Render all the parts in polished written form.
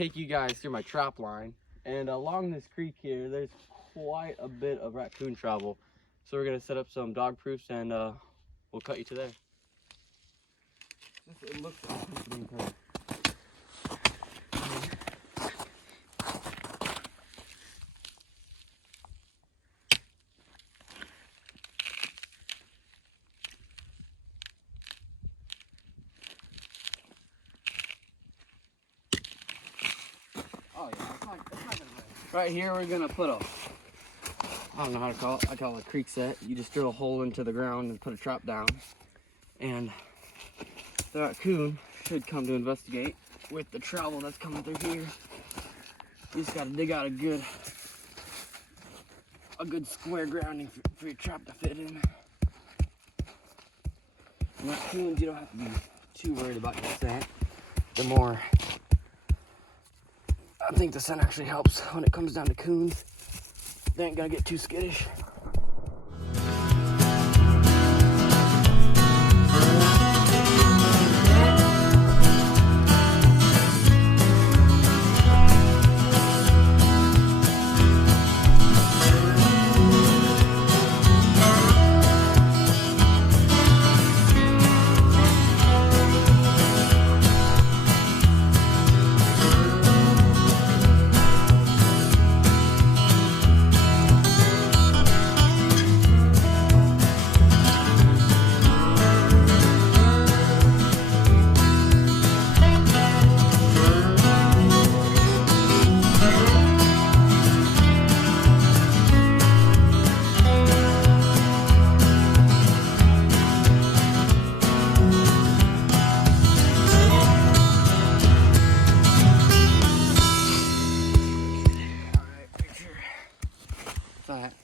take you guys through my trap line. And along this creek here, there's quite a bit of raccoon travel. So we're gonna set up some dog proofs and we'll cut you to there. It looks like right here we're gonna put a, I don't know how to call it, I call it a creek set. You just drill a hole into the ground and put a trap down. And the raccoon should come to investigate with the travel that's coming through here. You just gotta dig out a good square grounding for your trap to fit in. And raccoons, you don't have to be too worried about your scent. The more, I think the scent actually helps when it comes down to coons. They ain't gonna get too skittish.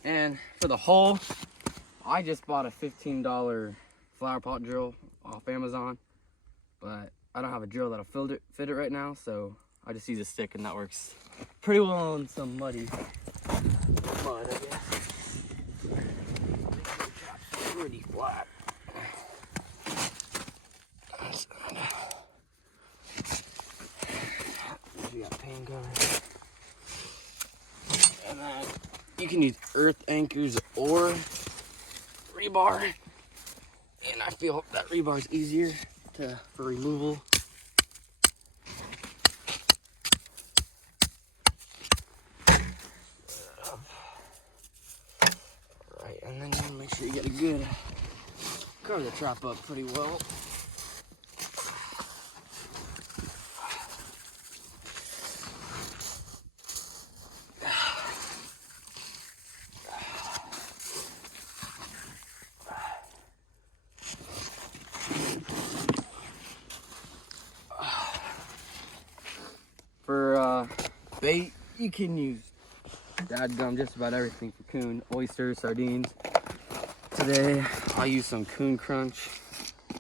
And for the hole, I just bought a $15 flower pot drill off Amazon, but I don't have a drill that'll fit it right now, so I just use a stick, and that works pretty well in some muddy mud, I guess. Pretty flat. We got pain cover. And then you can use earth anchors or rebar, and I feel that rebar is easier for removal. Alright, and then you make sure you get a good, cover the trap up pretty well. For bait, you can use dadgum just about everything for coon. Oysters, sardines. Today I use some Coon Crunch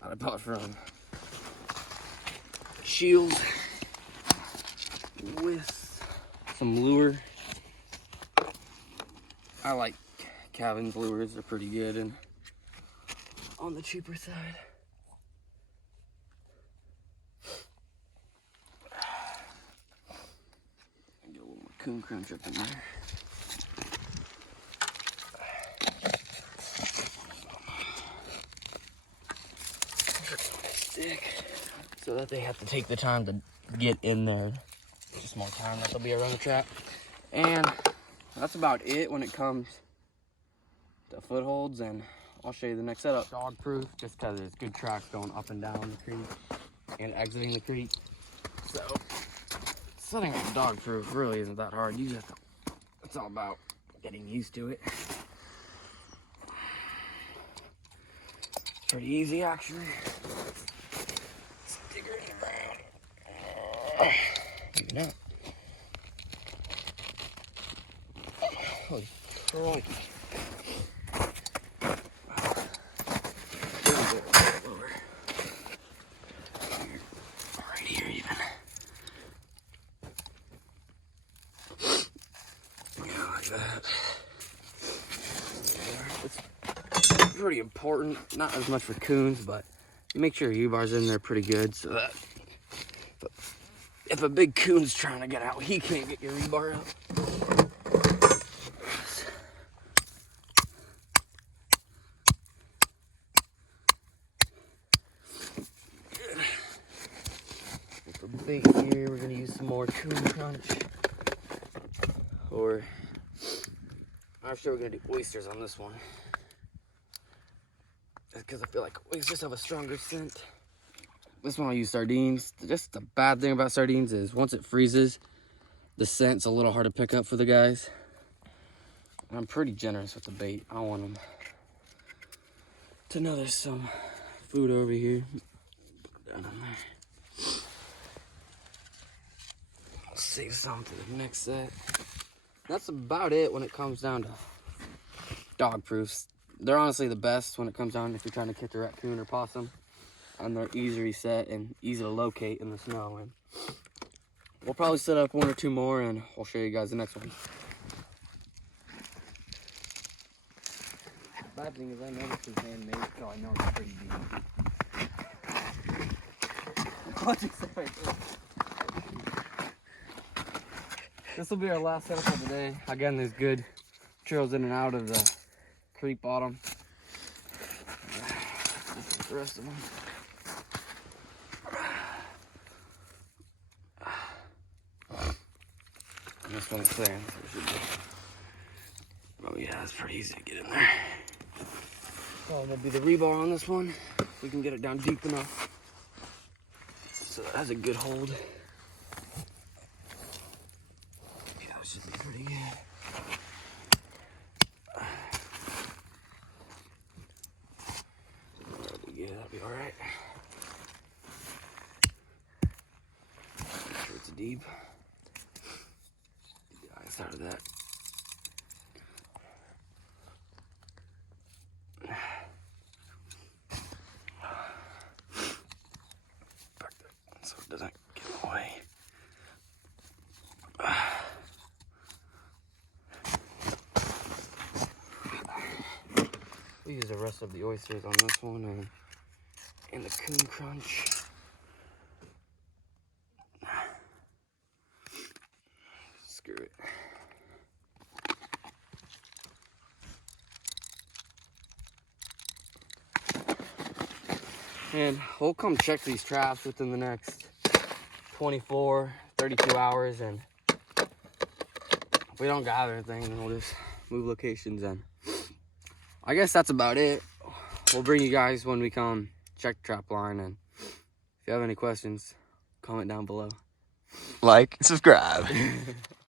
that I bought from Shields with some lure. I like Cavin's lures, they're pretty good and on the cheaper side. Coon Crunch up in there. Stick, so that they have to take the time to get in there. Just more time that they'll be around the trap. And that's about it when it comes to footholds, and I'll show you the next setup. Dog proof, just because there's good tracks going up and down the creek and exiting the creek. So setting up dog proof really isn't that hard. You just, it's all about getting used to it. It's pretty easy actually. Stick her in the ground. Even up. Holy crikey. Right here even. That. It's pretty important, not as much for coons, but you make sure your U-bar's in there pretty good so that if a big coon's trying to get out, he can't get your rebar out. For bait here, we're gonna use some more coon crunch. Or I'm sure we're gonna do oysters on this one. Because I feel like oysters have a stronger scent. This one I'll use sardines. Just the bad thing about sardines is once it freezes, the scent's a little hard to pick up for the guys. And I'm pretty generous with the bait. I want them to know there's some food over here. Down in there. I'll save some for the next set. That's about it when it comes down to dog proofs. They're honestly the best when it comes down if you're trying to catch a raccoon or possum. And they're easy to reset and easy to locate in the snow. And we'll probably set up one or two more and I'll show you guys the next one. Bad thing is I know this is handmade, so I know it's pretty deep. What'd you say right there? This will be our last setup of the day. Again, there's good trails in and out of the creek bottom. This is the rest of them. And this one's clear. Oh yeah, it's pretty easy to get in there. So that'll be the rebar on this one. We can get it down deep enough so that has a good hold. Yeah, that should be pretty good. Yeah, that'll be all right. Make sure it's deep. Get the eyes out of that. Back there so it doesn't get away. We use the rest of the oysters on this one and the coon crunch. Screw it. And we'll come check these traps within the next 24, 32 hours. And if we don't gather anything, then we'll just move locations. And I guess that's about it. We'll bring you guys when we come check the trap line. And if you have any questions, comment down below. Like, subscribe.